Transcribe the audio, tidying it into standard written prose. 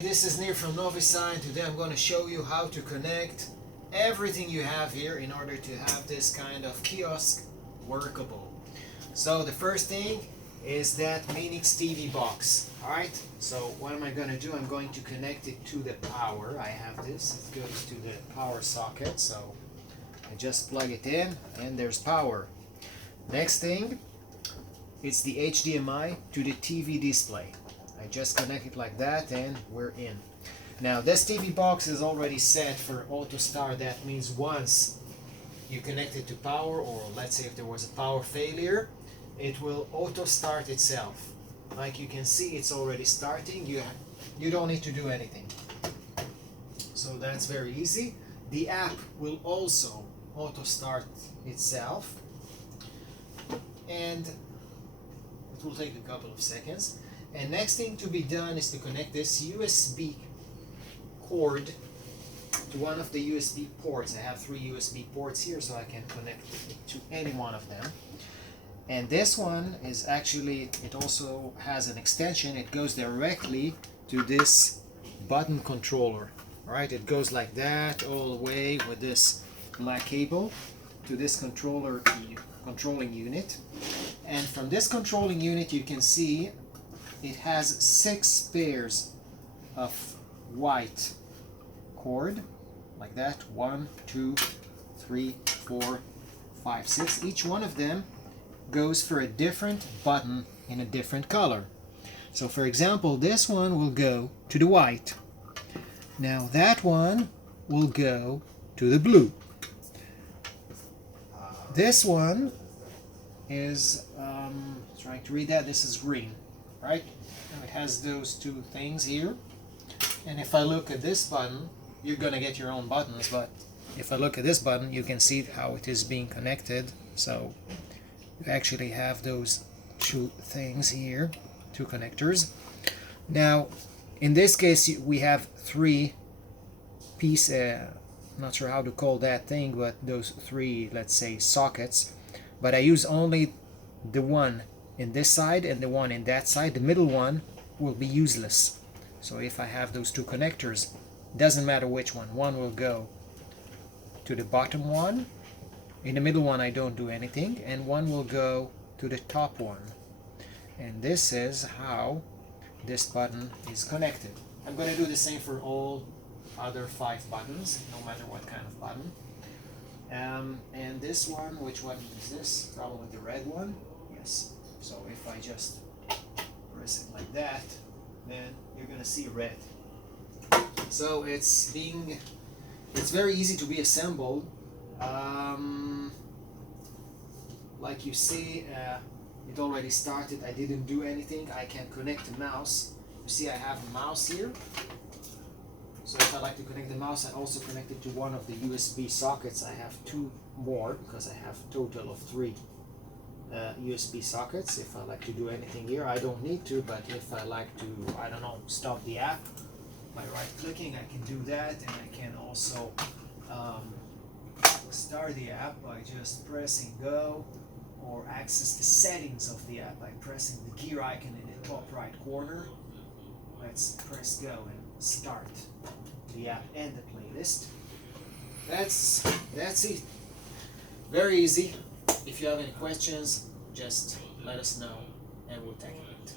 This is Nir from Novisign. Today I'm going to show you how to connect everything you have here in order to have this kind of kiosk workable. So the first thing is that Signage TV box. Alright, so what am I going to do? I'm going to connect it to the power. I have this, it goes to the power socket, so I just plug it in and there's power. Next thing, it's the HDMI to the TV display. I just connect it like that and we're in. Now this TV box is already set for auto start. That means once you connect it to power, or let's say if there was a power failure, it will auto start itself. Like you can see, it's already starting. You don't need to do anything. So that's very easy. The app will also auto start itself, and it will take a couple of seconds. And next thing to be done is to connect this USB cord to one of the USB ports. I have 3 USB ports here, so I can connect it to any one of them. And this one is actually, it also has an extension. It goes directly to this button controller. Right? It goes like that all the way with this black cable to this controlling unit. And from this controlling unit you can see it has 6 pairs of white cord, like that. 1, 2, 3, 4, 5, 6. Each one of them goes for a different button in a different color. So for example, this one will go to the white. Now that one will go to the blue. This one is, trying to read that, this is green. Right? Now it has those 2 things here. And if I look at this button, you're gonna get your own buttons, but if I look at this button, you can see how it is being connected. So you actually have those 2 things here, 2 connectors. Now in this case we have 3 pieces, not sure how to call that thing, but those 3, let's say, sockets. But I use only the one in this side and the one in that side. The middle one will be useless. So if I have those 2 connectors, doesn't matter which one. One will go to the bottom one. In the middle one I don't do anything, and one will go to the top one. And this is how this button is connected. I'm going to do the same for all other 5 buttons, no matter what kind of button. And this one, which one is this? Probably the red one. Yes. So if I just press it like that, then you're gonna see red. So it's very easy to be assembled. Like you see, it already started. I didn't do anything. I can connect the mouse. You see, I have a mouse here. So if I like to connect the mouse, I also connect it to one of the USB sockets. I have 2 more because I have a total of 3 USB sockets. If I like to do anything here, I don't need to, but if I like to, I don't know, stop the app by right clicking, I can do that. And I can also start the app by just pressing go, or access the settings of the app by pressing the gear icon in the top right corner. Let's press go and start the app and the playlist. That's it. Very easy. If you have any questions, just let us know and we'll tackle it.